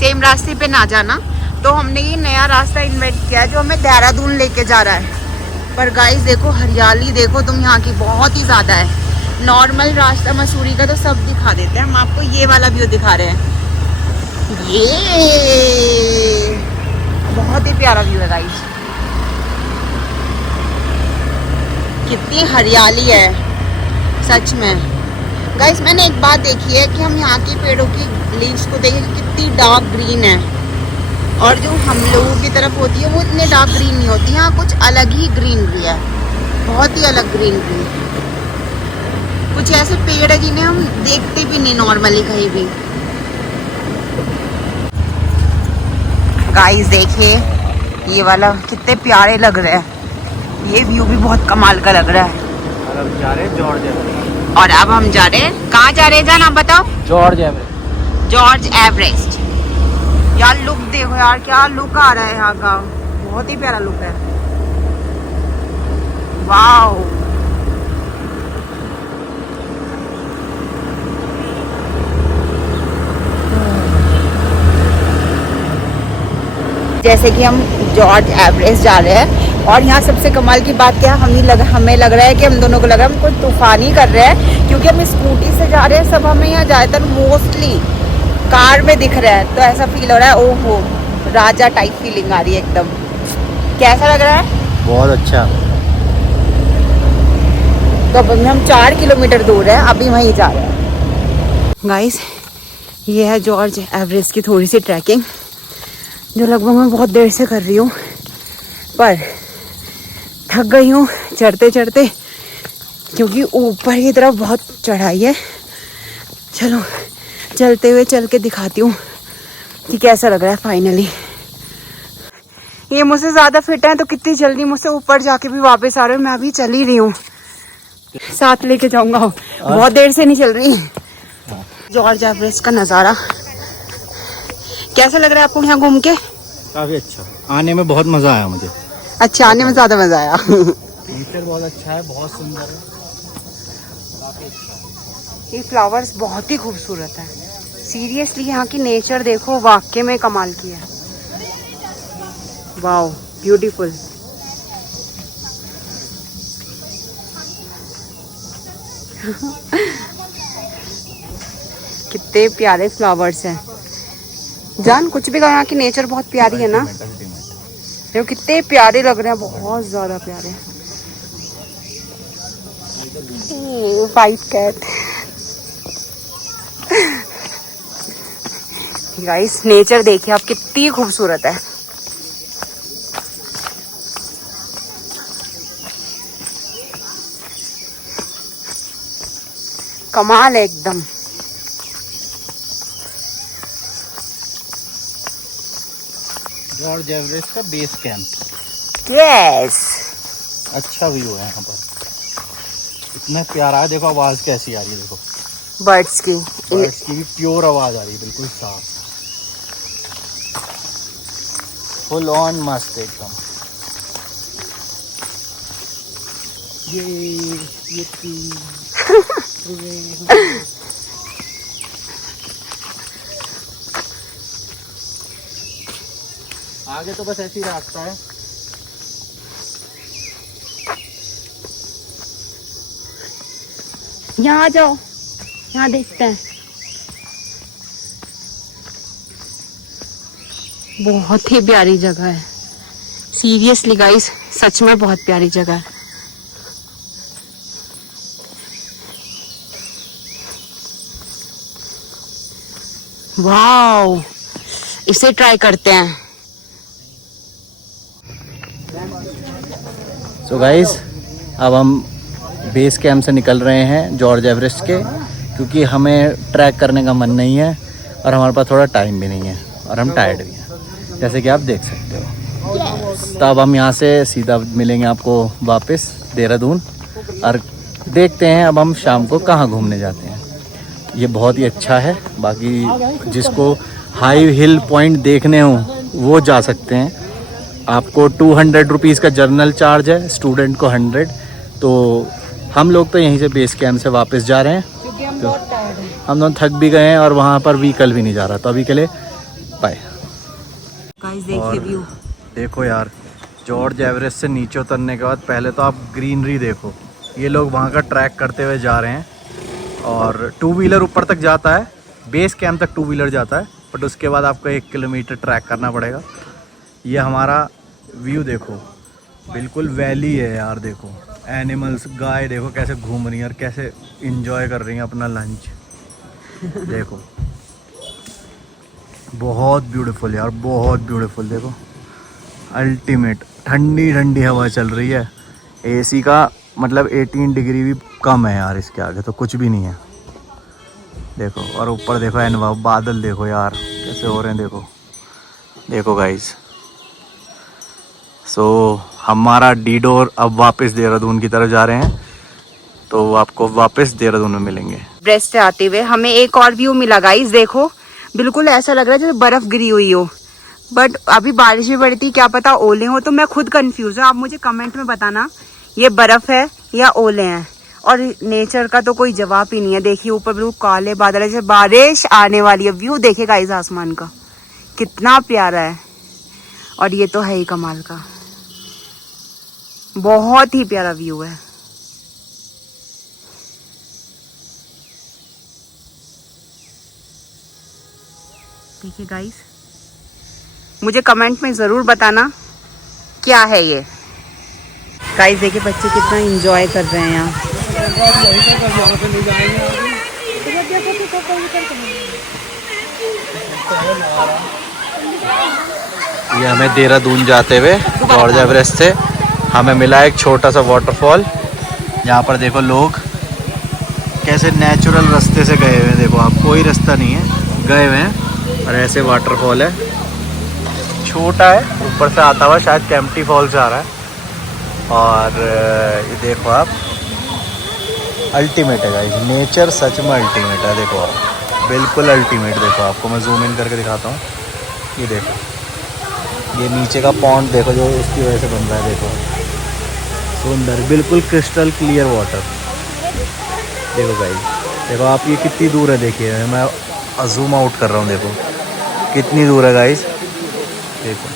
Same रास्ते पे ना जाना। तो हमने ये नया रास्ता इन्वेंट किया है जो हमें देहरादून लेके जा रहा है। पर गाइस देखो हरियाली देखो तुम यहाँ की बहुत ही ज्यादा है। नॉर्मल रास्ता मसूरी का तो सब दिखा देते हैं, हम आपको ये वाला व्यू दिखा रहे हैं। ये बहुत ही प्यारा व्यू है गाइस, कितनी हरियाली है सच में। गाइस मैंने एक बात देखी है कि हम यहाँ के पेड़ों की लीव्स को देखें कितनी डार्क ग्रीन है, और जो हम लोगों की तरफ होती है वो इतने डार्क ग्रीन नहीं होती। यहाँ कुछ अलग ही ग्रीनरी है, बहुत ही अलग ग्रीनरी। कुछ ऐसे पेड़ है जिन्हें हम देखते भी नहीं नॉर्मली कहीं भी। गाइस देखिए ये वाला कितने प्यारे लग रहे हैं, ये व्यू भी बहुत कमाल का लग रहा है। और अब जा रहे हैं जॉर्ज एवरेस्ट। और अब हम जा रहे हैं, कहाँ जा रहे हैं जान आप बताओ? George Everest. George Everest. यार लुक देखो यार, क्या लुक आ रहा है यहाँ का, बहुत ही प्यारा लुक है। वाओ जैसे कि हम जॉर्ज एवरेस्ट जा रहे हैं, और यहाँ सबसे कमाल की बात क्या है, हमें लग रहा है कि हम दोनों को लग रहा है हम कुछ तूफान ही कर रहे हैं, क्योंकि हम स्कूटी से जा रहे हैं। सब हमें यहाँ ज़्यादातर मोस्टली कार में दिख रहा है, तो ऐसा फील हो रहा है ओहो राजा टाइप फीलिंग आ रही है एकदम। कैसा लग रहा है? बहुत अच्छा। तो अब हम 4 किलोमीटर दूर है, अभी वहीं जा रहे हैं। गाइस ये है जॉर्ज एवरेस्ट की थोड़ी सी ट्रैकिंग, जो लगभग मैं बहुत देर से कर रही हूँ, पर थक गई हूँ चढ़ते चढ़ते, क्योंकि ऊपर की तरफ बहुत चढ़ाई है। चलो चलते हुए चल के दिखाती हूँ कि कैसा लग रहा है फाइनली। ये मुझसे ज़्यादा फिट है तो कितनी जल्दी मुझसे ऊपर जाके भी वापस आ रहे हो। मैं अभी चल ही रही हूँ, साथ लेके जाऊंगा, बहुत देर से नहीं चल रही। जॉर्ज एवरेस्ट का नज़ारा कैसा लग रहा है आपको यहाँ घूम के? काफी अच्छा, आने में बहुत मजा आया मुझे। अच्छा, आने में ज्यादा मजा आया। नेचर बहुत अच्छा है, बहुत सुंदर है, काफी अच्छा। ये फ्लावर्स बहुत ही खूबसूरत है, सीरियसली यहाँ की नेचर देखो वाकई में कमाल की है। Wow beautiful. कितने प्यारे फ्लावर्स हैं जान, कुछ भी कहो यहाँ की नेचर बहुत प्यारी है ना। देखो कितने प्यारे लग रहे हैं, बहुत ज्यादा प्यारे। White cat. गाइस नेचर देखिए आप कितनी खूबसूरत है। कमाल है एकदम। जॉर्ज एवरेस्ट का बेस कैंप। यस अच्छा व्यू है यहाँ पर, इतना प्यारा है। देखो आवाज कैसी आ रही है, देखो बर्ड्स की भी प्योर आवाज आ रही है, बिल्कुल साफ, फुल ऑन मस्त एकदम। ये आगे तो बस ऐसी रास्ता है। यहाँ आ जाओ, यहाँ देखते हैं। बहुत ही प्यारी जगह है, सीरियसली गाइस सच में बहुत प्यारी जगह है। वाओ, इसे ट्राई करते हैं। सो गाइस अब हम बेस कैंप से निकल रहे हैं जॉर्ज एवरेस्ट के, क्योंकि हमें ट्रैक करने का मन नहीं है और हमारे पास थोड़ा टाइम भी नहीं है और हम टायर्ड भी हैं, जैसे कि आप देख सकते हो। तो अब हम यहाँ से सीधा मिलेंगे आपको वापस देहरादून, और देखते हैं अब हम शाम को कहाँ घूमने जाते हैं। ये बहुत ही अच्छा है, बाकी जिसको हाई हिल पॉइंट देखने हो वो जा सकते हैं। आपको 200 रुपीज़ का जर्नल चार्ज है, स्टूडेंट को 100। तो हम लोग तो यहीं से बेस कैंप से वापस जा रहे हैं, क्योंकि हम तो बहुत टायर्ड हैं। हम दोनों थक भी गए हैं और वहाँ पर व्हीकल भी नहीं जा रहा। तो अभी के लिए बाय। गाइस देखिए और व्यू। देखो यार, जॉर्ज एवरेस्ट से नीचे उतरने के बाद पहले तो आप ग्रीनरी देखो। ये लोग वहाँ का ट्रैक करते हुए जा रहे हैं और 2 व्हीलर ऊपर तक जाता है, बेस कैंप तक 2 व्हीलर जाता है, बट उसके बाद आपको 1 किलोमीटर ट्रैक करना पड़ेगा। ये हमारा व्यू देखो, बिल्कुल वैली है यार। देखो एनिमल्स, गाय देखो कैसे घूम रही हैं और कैसे इंजॉय कर रही हैं अपना लंच। देखो बहुत ब्यूटीफुल यार, बहुत ब्यूटीफुल। देखो अल्टीमेट, ठंडी ठंडी हवा चल रही है। एसी का मतलब 18 डिग्री भी कम है यार, इसके आगे तो कुछ भी नहीं है। देखो और ऊपर देखो एनवा, बादल देखो यार कैसे हो रहे हैं। देखो देखो गाइस। सो हमारा डीडोर अब वापस देहरादून की तरफ जा रहे हैं, तो आपको वापस देहरादून में मिलेंगे। एवरेस्ट से आते हुए हमें एक और व्यू मिला गाइस। देखो बिल्कुल ऐसा लग रहा है जैसे बर्फ गिरी हुई हो, बट अभी बारिश भी पड़ी थी, क्या पता ओले हो। तो मैं खुद कंफ्यूज हूँ, आप मुझे कमेंट में बताना ये बर्फ है या ओले हैं। और नेचर का तो कोई जवाब ही नहीं है। देखिए ऊपर बिल्कुल काले बादल है, जैसे बारिश आने वाली है। व्यू देखे गाइस आसमान का कितना प्यारा है, और ये तो है ही कमाल का, बहुत ही प्यारा व्यू है। देखिए गाइस, मुझे कमेंट में जरूर बताना क्या है ये। गाइस देखिए बच्चे कितना एंजॉय कर रहे हैं यहाँ। ये हमें देहरादून जाते हुए जॉर्ज एवरेस्ट से हमें मिला एक छोटा सा वाटरफॉल। यहाँ पर देखो लोग कैसे नेचुरल रास्ते से गए हुए हैं। देखो आप, कोई रास्ता नहीं है, गए हुए हैं और ऐसे वाटरफॉल है। छोटा है, ऊपर से आता हुआ शायद कैंपटी फॉल से आ रहा है। और ये देखो आप, अल्टीमेट है गाइस, नेचर सच में अल्टीमेट है। देखो आप, बिल्कुल अल्टीमेट। देखो आपको मैं जूम इन करके दिखाता हूँ। ये देखो, ये नीचे का पॉन्ड देखो जो इसकी वजह से बन रहा है। देखो सुंदर, बिल्कुल क्रिस्टल क्लियर वाटर। देखो गाइस, देखो आप, ये कितनी दूर है। देखिए मैं जूम आउट कर रहा हूँ, देखो कितनी दूर है गाइस। देखो